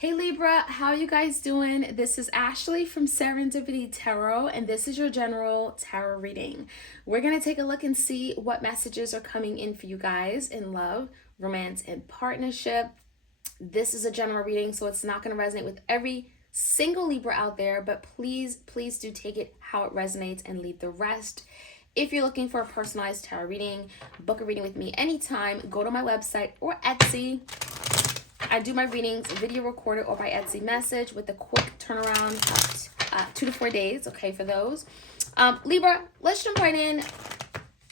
Hey Libra, how are you guys doing? This is Ashley from Serendipity Tarot, and this is your general tarot reading. We're going to take a look and see what messages are coming in for you guys in love, romance, and partnership. This is a general reading, so it's not going to resonate with every single Libra out there, but please do take it how it resonates and leave the rest. If you're looking for a personalized tarot reading, book a reading with me anytime. Go to my website or Etsy. I do my readings video recorded or by Etsy message with a quick turnaround, 2 to 4 days, okay, for those. Libra, let's jump right in.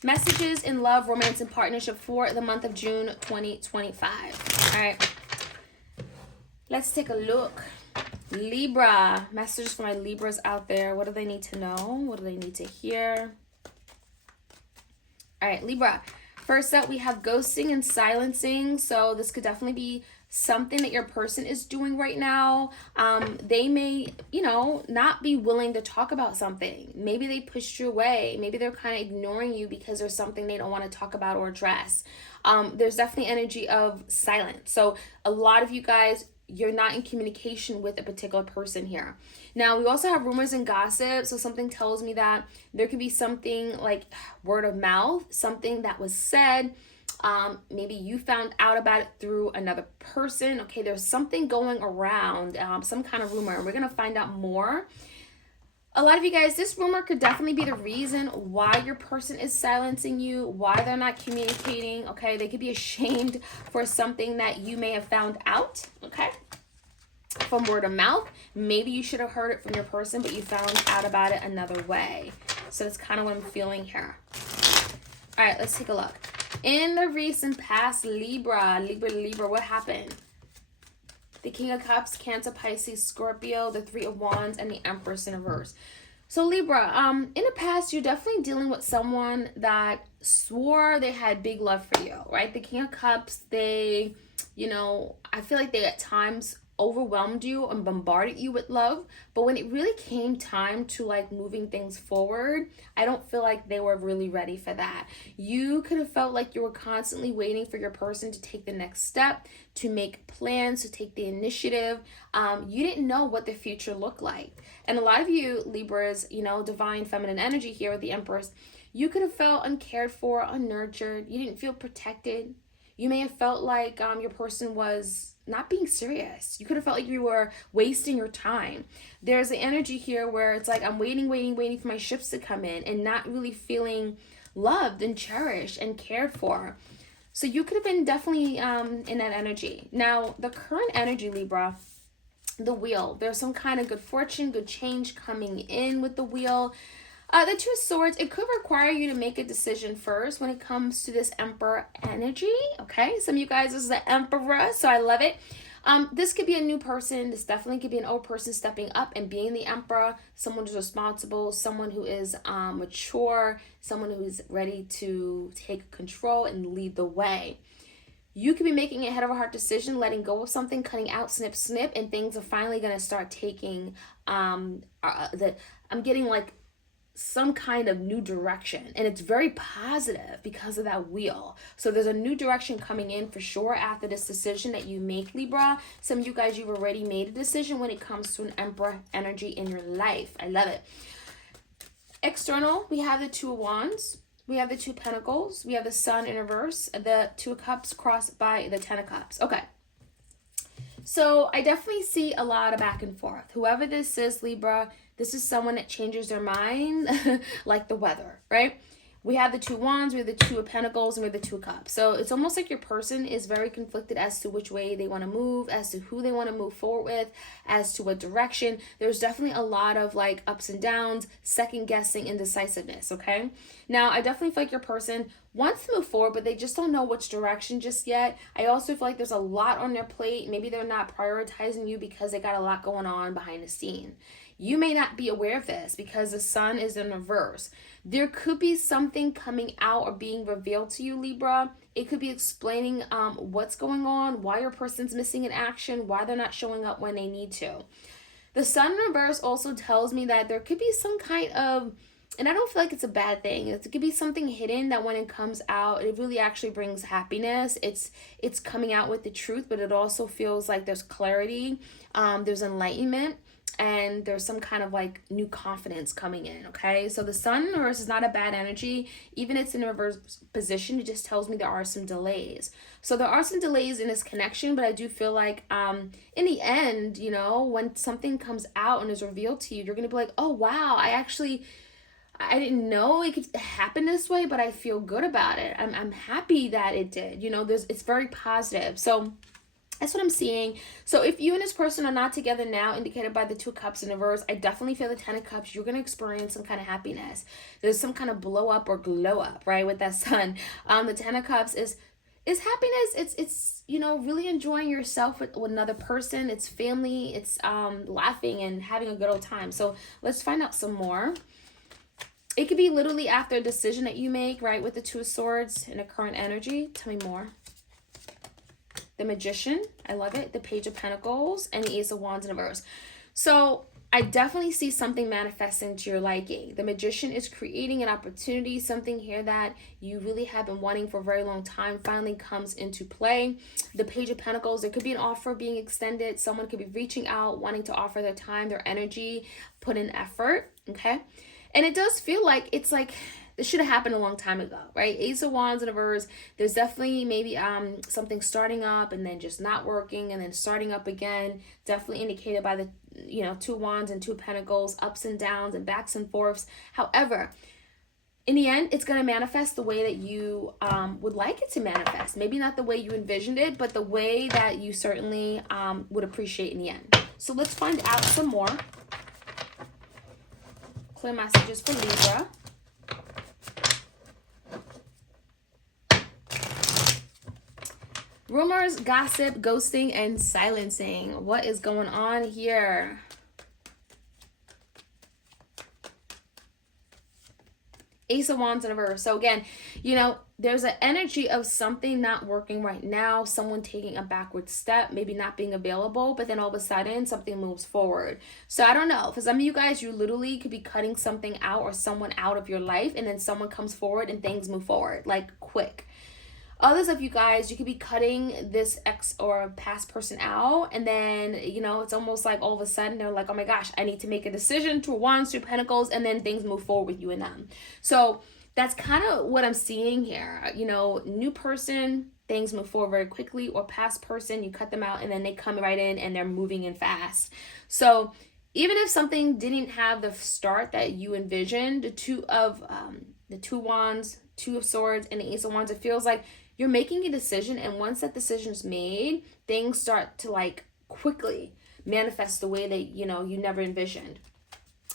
Messages in love, romance, and partnership for the month of June 2025. All right, let's take a look. Libra, messages for my Libras out there. What do they need to know? What do they need to hear? All right, Libra. First up, we have ghosting and silencing. So this could definitely be something that your person is doing right now. They may, not be willing to talk about something. Maybe they pushed you away. Maybe they're kind of ignoring you because there's something they don't want to talk about or address. There's definitely energy of silence. So a lot of you guys, you're not in communication with a particular person here. Now, we also have rumors and gossip. So something tells me that there could be something like word of mouth, something that was said. Maybe you found out about it through another person. Okay, there's something going around, some kind of rumor, and we're going to find out more. A lot of you guys, this rumor could definitely be the reason why your person is silencing you, why they're not communicating, okay? They could be ashamed for something that you may have found out, okay? From word of mouth. Maybe you should have heard it from your person, but you found out about it another way. So that's kind of what I'm feeling here. All right, let's take a look. In the recent past, Libra, what happened? The King of Cups, Cancer, Pisces, Scorpio, the Three of Wands, and the Empress in reverse. So Libra, in the past, you're definitely dealing with someone that swore they had big love for you, right? The King of Cups, they, I feel like they at times overwhelmed you and bombarded you with love, but when it really came time to like moving things forward, I don't feel like they were really ready for that. You could have felt like you were constantly waiting for your person to take the next step, to make plans, to take the initiative. You didn't know what the future looked like. And a lot of you Libras, divine feminine energy here with the Empress, you could have felt uncared for, unnurtured. You didn't feel protected. You may have felt like your person was not being serious. You could have felt like you were wasting your time. There's an energy here where it's like I'm waiting for my ships to come in and not really feeling loved and cherished and cared for. So you could have been definitely in that energy. Now, the current energy, Libra, the wheel, there's some kind of good fortune, good change coming in with the wheel. The Two of Swords, it could require you to make a decision first when it comes to this Emperor energy, okay? Some of you guys, this is the Emperor, so I love it. This could be a new person. This definitely could be an old person stepping up and being the Emperor, someone who's responsible, someone who is mature, someone who is ready to take control and lead the way. You could be making a head over heart decision, letting go of something, cutting out, snip, and things are finally going to start taking, I'm getting like some kind of new direction, and it's very positive because of that wheel. So there's a new direction coming in for sure after this decision that you make, Libra. Some of you guys, you've already made a decision when it comes to an Emperor energy in your life. I love it. External, we have the Two of Wands, we have the Two of Pentacles, we have the Sun in reverse, the Two of Cups crossed by the Ten of Cups. Okay, so I definitely see a lot of back and forth. Whoever this is, Libra, this is someone that changes their mind like the weather, right? We have the Two of Wands, we have the Two of Pentacles, and we have the Two of Cups. So it's almost like your person is very conflicted as to which way they want to move, as to who they want to move forward with, as to what direction. There's definitely a lot of like ups and downs, second guessing, indecisiveness, okay? Now, I definitely feel like your person wants to move forward, but they just don't know which direction just yet. I also feel like there's a lot on their plate. Maybe they're not prioritizing you because they got a lot going on behind the scene. You may not be aware of this because the Sun is in reverse. There could be something coming out or being revealed to you, Libra. It could be explaining what's going on, why your person's missing in action, why they're not showing up when they need to. The Sun in reverse also tells me that there could be some kind of And I don't feel like it's a bad thing. It could be something hidden that when it comes out, it really actually brings happiness. It's coming out with the truth, but it also feels like there's clarity, there's enlightenment, and there's some kind of like new confidence coming in. Okay, so the sun in reverse is not a bad energy. Even it's in a reverse position, it just tells me there are some delays. So there are some delays in this connection, but I do feel like in the end, you know, when something comes out and is revealed to you, you're gonna be like, oh wow, I didn't know it could happen this way, but I feel good about it. I'm happy that it did. You know, it's very positive. So that's what I'm seeing. So if you and this person are not together now, indicated by the 2 of Cups in reverse, I definitely feel the 10 of Cups. You're going to experience some kind of happiness. There's some kind of blow up or glow up, right, with that sun. The 10 of Cups is happiness. It's you know, really enjoying yourself with another person. It's family. It's laughing and having a good old time. So let's find out some more. It could be literally after a decision that you make, right, with the 2 of Swords in a current energy. Tell me more. The Magician, I love it. The Page of Pentacles and the Ace of Wands in reverse. So I definitely see something manifesting to your liking. The Magician is creating an opportunity, something here that you really have been wanting for a very long time finally comes into play. The Page of Pentacles, there could be an offer being extended. Someone could be reaching out, wanting to offer their time, their energy, put in effort, okay? And it does feel like it's like this should have happened a long time ago, right? Ace of Wands in reverse. There's definitely maybe something starting up and then just not working and then starting up again. Definitely indicated by the, you know, 2 Wands and 2 Pentacles, ups and downs and backs and forths. However, in the end, it's going to manifest the way that you would like it to manifest. Maybe not the way you envisioned it, but the way that you certainly would appreciate in the end. So let's find out some more. Clear messages for Libra. Rumors, gossip, ghosting, and silencing. What is going on here? Ace of Wands in reverse. So again, you know, there's an energy of something not working right now, someone taking a backward step, maybe not being available, but then all of a sudden something moves forward. So I don't know. For some of you guys, you literally could be cutting something out or someone out of your life, and then someone comes forward and things move forward, like quick. Others of you guys, you could be cutting this ex or past person out, and then, you know, it's almost like all of a sudden they're like, oh my gosh, I need to make a decision. 2 Wands, 2 Pentacles, and then things move forward with you and them. So that's kind of what I'm seeing here. You know, new person, things move forward very quickly, or past person, you cut them out and then they come right in and they're moving in fast. So even if something didn't have the start that you envisioned, the 2 Wands, 2 of Swords, and the Ace of Wands, it feels like you're making a decision, and once that decision is made, things start to like quickly manifest the way that, you know, you never envisioned.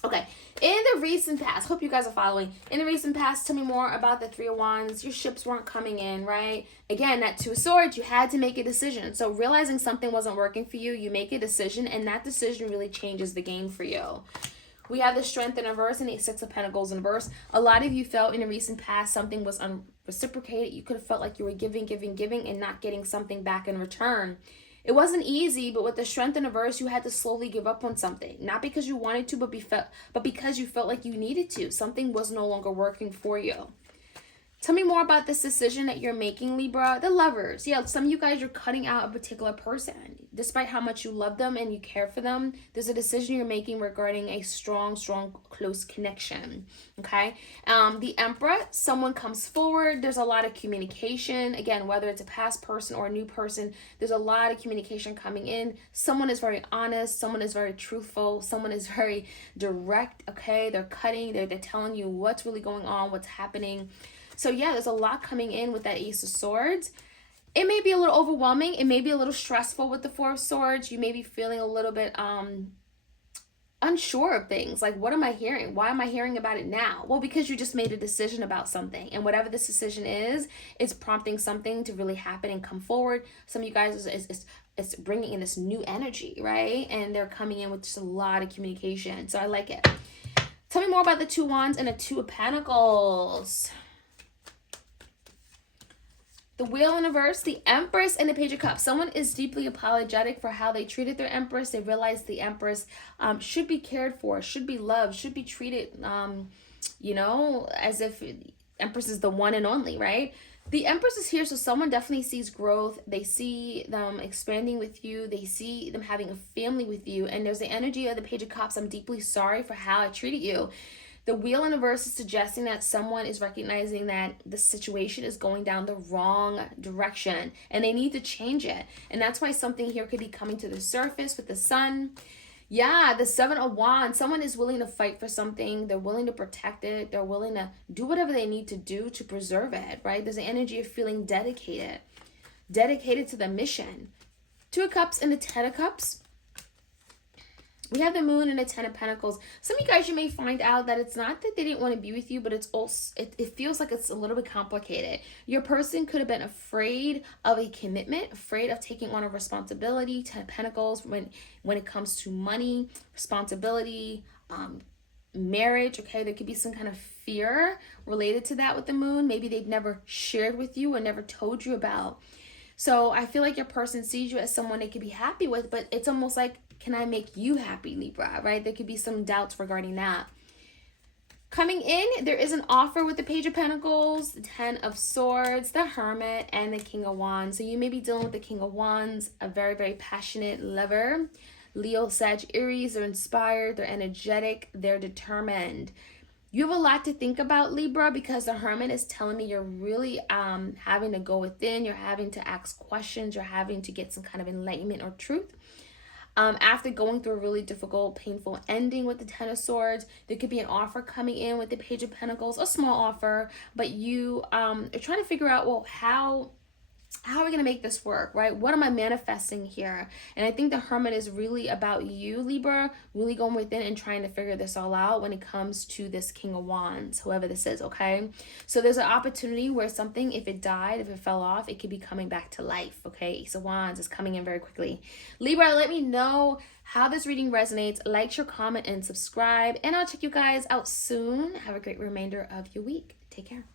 Okay, in the recent past, hope you guys are following. In the recent past, tell me more about the 3 of Wands. Your ships weren't coming in, right? Again, that 2 of Swords, you had to make a decision. So realizing something wasn't working for you, you make a decision, and that decision really changes the game for you. We have the Strength in reverse and the 6 of Pentacles in reverse. A lot of you felt in the recent past something was unreciprocated. You could have felt like you were giving, and not getting something back in return. It wasn't easy, but with the Strength in reverse, you had to slowly give up on something. Not because you wanted to, but because you felt like you needed to. Something was no longer working for you. Tell me more about this decision that you're making, Libra. The Lovers. Yeah, some of you guys are cutting out a particular person. Despite how much you love them and you care for them, there's a decision you're making regarding a strong, close connection. Okay? The Emperor, someone comes forward. There's a lot of communication. Again, whether it's a past person or a new person, there's a lot of communication coming in. Someone is very honest. Someone is very truthful. Someone is very direct. Okay? They're cutting. They're telling you what's really going on, what's happening. So yeah, there's a lot coming in with that Ace of Swords. It may be a little overwhelming. It may be a little stressful with the 4 of Swords. You may be feeling a little bit unsure of things. Like, what am I hearing? Why am I hearing about it now? Well, because you just made a decision about something. And whatever this decision is, it's prompting something to really happen and come forward. Some of you guys it's bringing in this new energy, right? And they're coming in with just a lot of communication. So I like it. Tell me more about the 2 Wands and the 2 of Pentacles. The Wheel in reverse, the Empress, and the Page of Cups. Someone is deeply apologetic for how they treated their Empress. They realize the Empress should be cared for, should be loved, should be treated you know, as if Empress is the one and only, right? The Empress is here, so someone definitely sees growth. They see them expanding with you. They see them having a family with you. And there's the energy of the Page of Cups. I'm deeply sorry for how I treated you. The Wheel in reverse is suggesting that someone is recognizing that the situation is going down the wrong direction and they need to change it. And that's why something here could be coming to the surface with the Sun. Yeah, the Seven of Wands. Someone is willing to fight for something. They're willing to protect it. They're willing to do whatever they need to do to preserve it, right? There's an energy of feeling dedicated to the mission. Two of Cups and the Ten of Cups. We have the Moon and the Ten of Pentacles. Some of you guys, you may find out that it's not that they didn't want to be with you, but it's also, it feels like it's a little bit complicated. Your person could have been afraid of a commitment, afraid of taking on a responsibility. Ten of Pentacles, when it comes to money, responsibility, marriage, okay? There could be some kind of fear related to that with the Moon. Maybe they've never shared with you or never told you about. So I feel like your person sees you as someone they could be happy with, but it's almost like, can I make you happy, Libra, right? There could be some doubts regarding that. Coming in, there is an offer with the Page of Pentacles, the Ten of Swords, the Hermit, and the King of Wands. So you may be dealing with the King of Wands, a very, very passionate lover. Leo, Sag, Aries, they're inspired, they're energetic, they're determined. You have a lot to think about, Libra, because the Hermit is telling me you're really having to go within, you're having to ask questions, you're having to get some kind of enlightenment or truth. After going through a really difficult, painful ending with the Ten of Swords, there could be an offer coming in with the Page of Pentacles, a small offer, but you are trying to figure out, well, how are we going to make this work, right? What am I manifesting here? And I think the Hermit is really about you, Libra, really going within and trying to figure this all out when it comes to this King of Wands, whoever this is, okay? So there's an opportunity where something, if it died, if it fell off, it could be coming back to life, okay? Ace of Wands is coming in very quickly. Libra, let me know how this reading resonates. Like, share, comment, and subscribe. And I'll check you guys out soon. Have a great remainder of your week. Take care.